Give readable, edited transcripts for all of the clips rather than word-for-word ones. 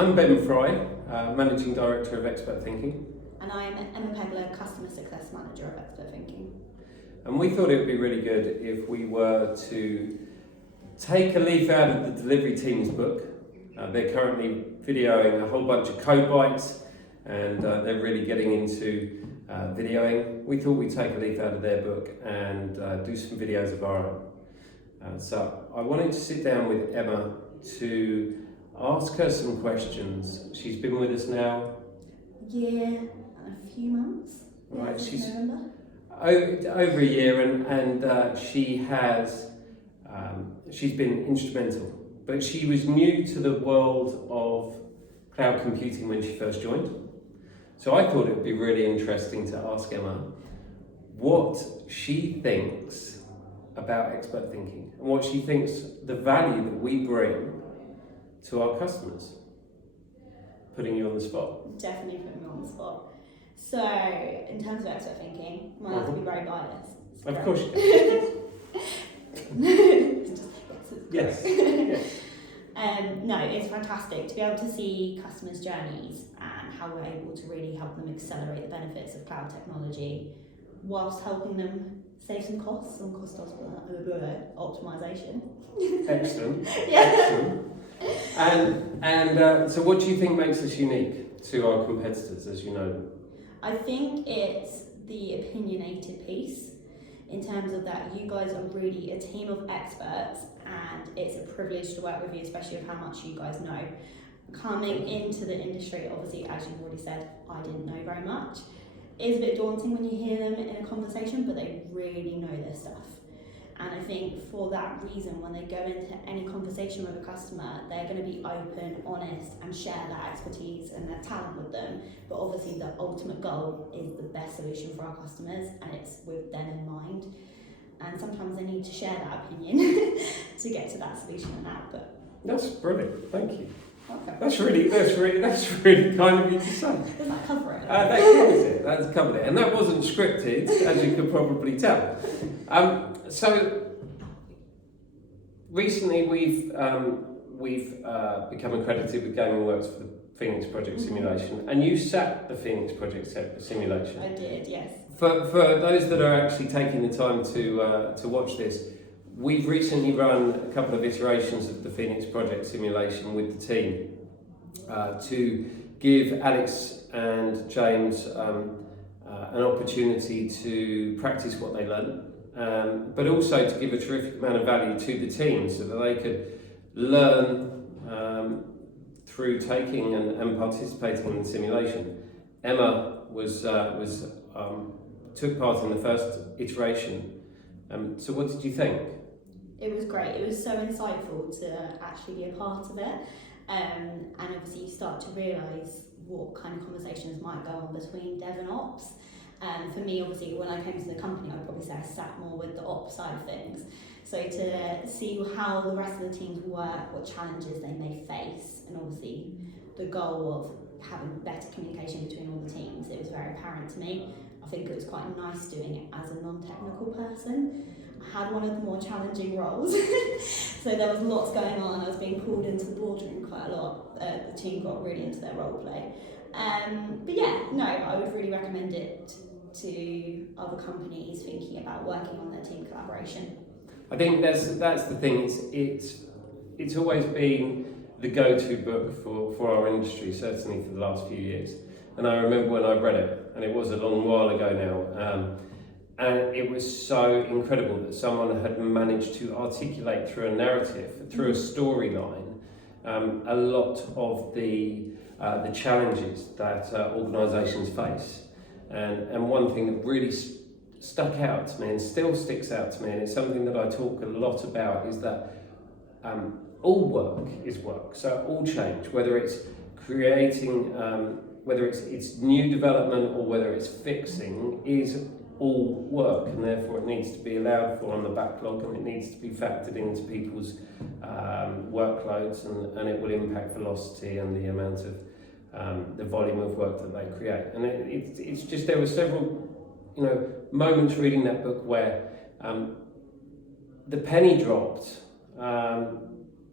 I'm Ben Fry, Managing Director of Expert Thinking. And I'm Emma Pegler, Customer Success Manager of Expert Thinking. And we thought it would be really good if we were to take a leaf out of the delivery team's book. They're currently videoing a whole bunch of code bites, and they're really getting into videoing. We thought we'd take a leaf out of their book and do some videos of our own. So I wanted to sit down with Emma to ask her some questions. She's been with us now A year and a few months. Right, she's November. over a year, and she's been instrumental. But she was new to the world of cloud computing when she first joined. So I thought it would be really interesting to ask Emma what she thinks about expert thinking and what she thinks the value that we bring to our customers. Putting you on the spot. Definitely putting me on the spot. So, in terms of expert thinking, I might have to be very biased. Of course you can. Yes. No, it's fantastic to be able to see customers' journeys and how we're able to really help them accelerate the benefits of cloud technology whilst helping them save some costs and cost optimization. Excellent. Yeah. Excellent. And so what do you think makes us unique to our competitors, as you know? I think it's the opinionated piece in terms of that you guys are really a team of experts, and it's a privilege to work with you, especially with how much you guys know. Coming into the industry, obviously, as you've already said, I didn't know very much. It is a bit daunting when you hear them in a conversation, but they really know their stuff. And I think for that reason, when they go into any conversation with a customer, they're going to be open, honest, and share that expertise and their talent with them. But obviously the ultimate goal is the best solution for our customers, and it's with them in mind. And sometimes they need to share that opinion to get to that solution and output. That's brilliant, thank you. Okay. That's really kind of you to say. Does that cover it? That covers it. That's covered it, and that wasn't scripted, as you could probably tell. So recently we've become accredited with Gaming Works for the Phoenix Project Simulation, and you sat the Phoenix Project Simulation. I did, yes. For those that are actually taking the time to watch this, we've recently run a couple of iterations of the Phoenix Project Simulation with the team to give Alex and James an opportunity to practice what they learned. But also to give a terrific amount of value to the team so that they could learn through taking and participating in the simulation. Emma took part in the first iteration. So what did you think? It was great. It was so insightful to actually be a part of it. And obviously you start to realise what kind of conversations might go on between dev and ops. For me, obviously, when I came to the company, I'd probably say I sat more with the ops side of things. So to see how the rest of the teams work, what challenges they may face, and obviously the goal of having better communication between all the teams, it was very apparent to me. I think it was quite nice doing it as a non-technical person. I had one of the more challenging roles, so there was lots going on. I was being pulled into the boardroom quite a lot. The team got really into their role play. But yeah, no, I would really recommend it to other companies thinking about working on their team collaboration. I think that's the thing. It's always been the go-to book for our industry, certainly for the last few years. And I remember when I read it, and it was a long while ago now, and it was so incredible that someone had managed to articulate through a narrative, through a storyline, a lot of the challenges that organisations face. And one thing that really stuck out to me and still sticks out to me, and it's something that I talk a lot about, is that all work is work. So all change, whether it's creating, whether it's new development or whether it's fixing, is all work, and therefore it needs to be allowed for on the backlog, and it needs to be factored into people's workloads, and it will impact velocity and the amount of the volume of work that they create. And it's just, there were several moments reading that book where the penny dropped,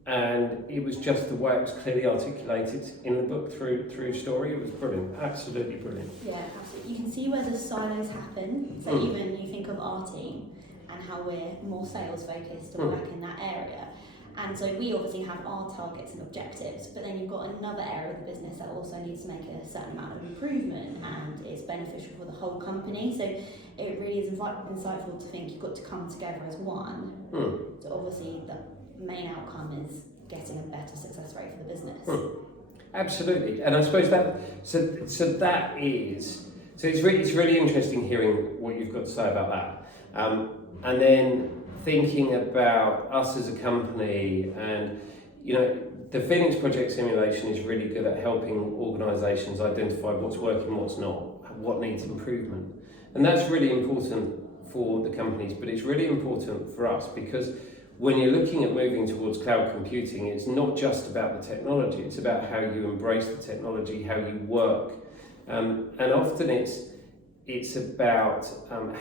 and it was just the way it was clearly articulated in the book through story. It was brilliant, absolutely brilliant. Yeah, absolutely. You can see where the silos happen. So even you think of our team and how we're more sales focused and work in that area. And so we obviously have our targets and objectives, but then you've got another area of the business that also needs to make a certain amount of improvement and it's beneficial for the whole company. So it really is insightful to think you've got to come together as one. So obviously the main outcome is getting a better success rate for the business. Absolutely, and I suppose that so that is it's really interesting hearing what you've got to say about that, and then thinking about us as a company, and the Phoenix Project Simulation is really good at helping organisations identify what's working, what's not, what needs improvement, and that's really important for the companies, but it's really important for us because when you're looking at moving towards cloud computing, it's not just about the technology, it's about how you embrace the technology, how you work. And often it's about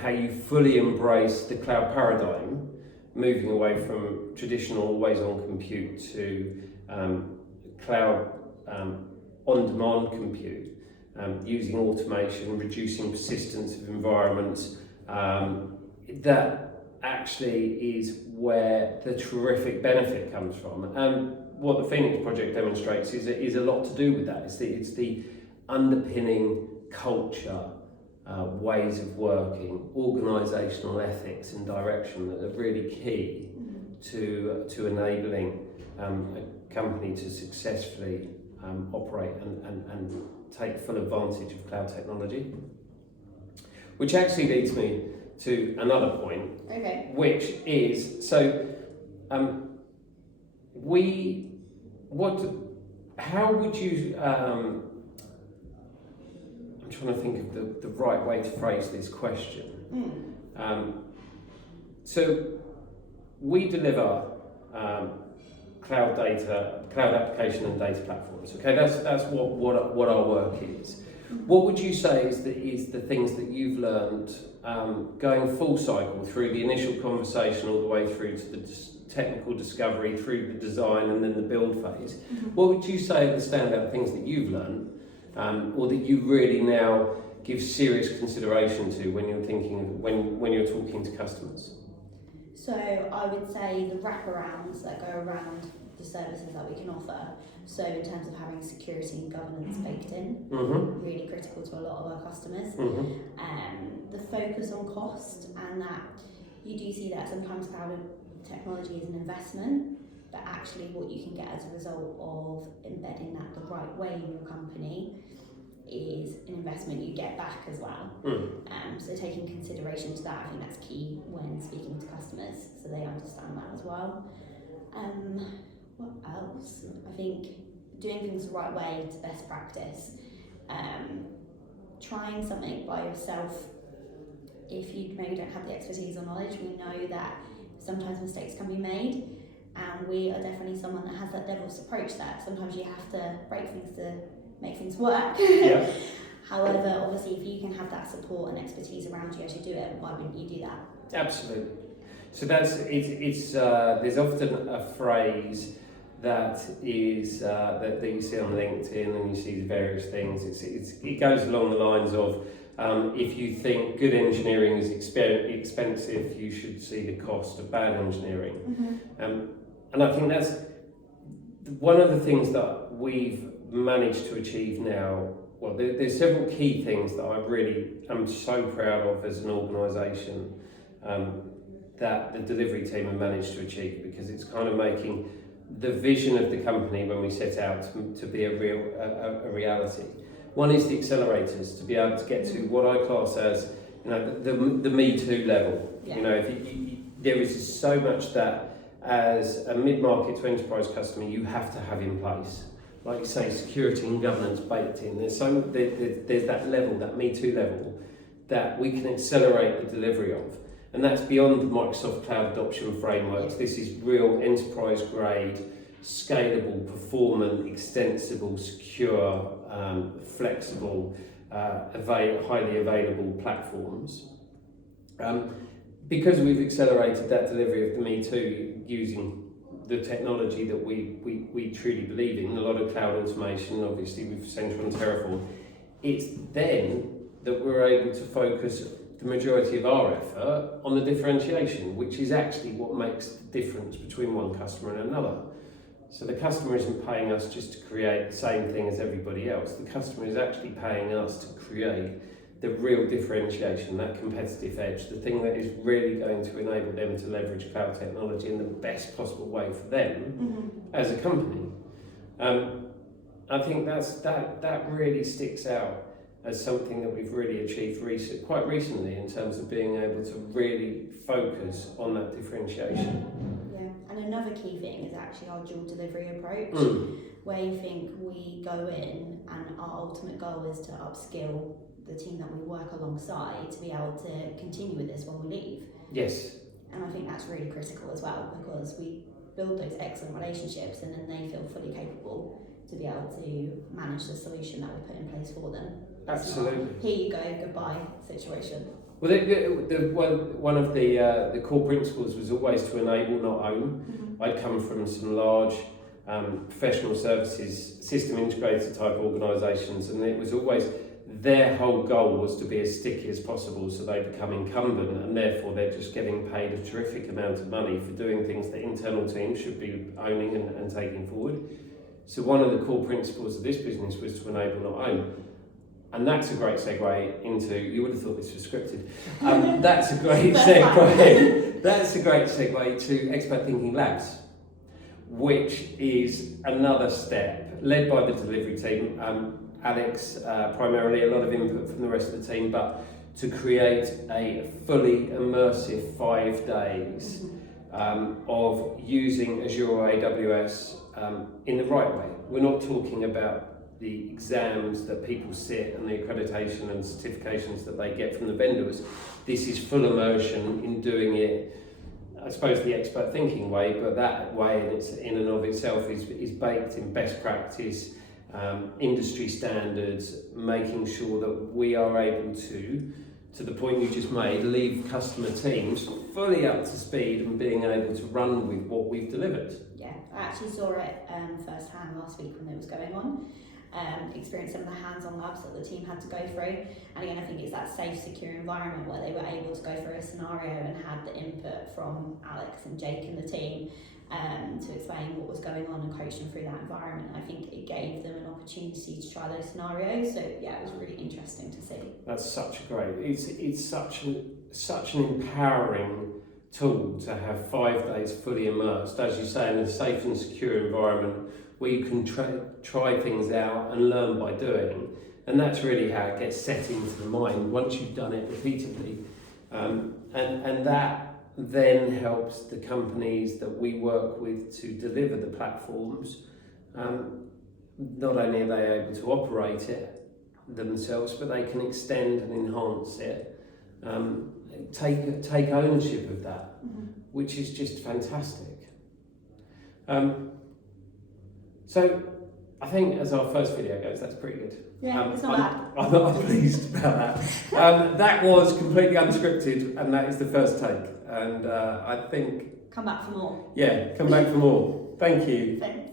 how you fully embrace the cloud paradigm, moving away from traditional always-on compute to cloud on-demand compute, using automation, reducing persistence of environments. That actually is where the terrific benefit comes from. And what the Phoenix Project demonstrates is a lot to do with that. It's the underpinning culture, ways of working, organisational ethics and direction that are really key to enabling a company to successfully operate and take full advantage of cloud technology. Which actually leads me to another point, which is how would you? I'm trying to think of the right way to phrase this question. So we deliver cloud data, cloud application and data platforms. Okay, that's what our work is. What would you say is the things that you've learned going full cycle through the initial conversation all the way through to the technical discovery, through the design and then the build phase? What would you say are the standout things that you've learned or that you really now give serious consideration to when you're thinking when you're talking to customers? So I would say the wraparounds that go around the services that we can offer. So in terms of having security and governance baked in, really critical to a lot of our customers. The focus on cost, and that you do see that sometimes cloud technology is an investment, but actually what you can get as a result of embedding that the right way in your company is an investment you get back as well. So taking consideration to that, I think that's key when speaking to customers, so they understand that as well. What else? I think doing things the right way to best practice. Trying something by yourself, if you maybe don't have the expertise or knowledge, we know that sometimes mistakes can be made, and we are definitely someone that has that devil's approach, that sometimes you have to break things to make things work. Yeah. However, obviously, if you can have that support and expertise around you as you do it, why wouldn't you do that? Absolutely. So there's often a phrase that is that you see on LinkedIn, and you see various things. It goes along the lines of if you think good engineering is expensive, you should see the cost of bad engineering. And I think that's one of the things that we've managed to achieve now. Well, there's several key things that I really am so proud of as an organisation that the delivery team have managed to achieve, because it's kind of making the vision of the company when we set out to be a reality. One is the accelerators, to be able to get to what I class as the Me Too level. Yeah. There is so much that as a mid-market to enterprise customer you have to have in place. Like you say, security and governance baked in. There's that level, that Me Too level, that we can accelerate the delivery of. And that's beyond the Microsoft Cloud Adoption Frameworks. This is real enterprise grade, scalable, performant, extensible, secure, flexible, highly available platforms. Because we've accelerated that delivery of the Me Too using the technology that we truly believe in, a lot of cloud automation, obviously with Central and Terraform, it's then that we're able to focus the majority of our effort on the differentiation, which is actually what makes the difference between one customer and another. So the customer isn't paying us just to create the same thing as everybody else. The customer is actually paying us to create the real differentiation, that competitive edge, the thing that is really going to enable them to leverage cloud technology in the best possible way for them as a company. I think that really sticks out as something that we've really achieved quite recently in terms of being able to really focus on that differentiation. Yeah, and another key thing is actually our dual delivery approach, where you think we go in and our ultimate goal is to upskill the team that we work alongside to be able to continue with this when we leave. Yes. And I think that's really critical as well, because we build those excellent relationships and then they feel fully capable to be able to manage the solution that we put in place for them. Absolutely. Here you go, goodbye situation. Well, one of the core principles was always to enable, not own. I'd come from some large professional services, system integrator type organisations, and it was always their whole goal was to be as sticky as possible so they become incumbent, and therefore they're just getting paid a terrific amount of money for doing things that internal teams should be owning and taking forward. So one of the core principles of this business was to enable, not own. And that's a great segue into, you would have thought this was scripted, that's a great segue. That's a great segue to Expert Thinking Labs, which is another step led by the delivery team. Alex, primarily, a lot of input from the rest of the team, but to create a fully immersive 5 days of using Azure or AWS in the right way. We're not talking about the exams that people sit and the accreditation and certifications that they get from the vendors. This is full immersion in doing it, I suppose, the expert thinking way, but that way in and of itself is baked in best practice, industry standards, making sure that we are able to the point you just made, leave customer teams fully up to speed and being able to run with what we've delivered. Yeah, I actually saw it firsthand last week when it was going on. Experienced some of the hands-on labs that the team had to go through, and again I think it's that safe, secure environment where they were able to go through a scenario and had the input from Alex and Jake and the team to explain what was going on and coach them through that environment. I think it gave them an opportunity to try those scenarios, so yeah, it was really interesting to see. That's such a great, it's such an empowering tool to have 5 days fully immersed, as you say, in a safe and secure environment where you can try things out and learn by doing. And that's really how it gets set into the mind once you've done it repeatedly. And that then helps the companies that we work with to deliver the platforms. Not only are they able to operate it themselves, but they can extend and enhance it, take ownership of that, which is just fantastic. So I think as our first video goes, that's pretty good. Yeah, it's not bad. I'm pleased about that. That was completely unscripted, and that is the first take. And I think... Come back for more. Yeah, come back for more. Thank you. Thanks.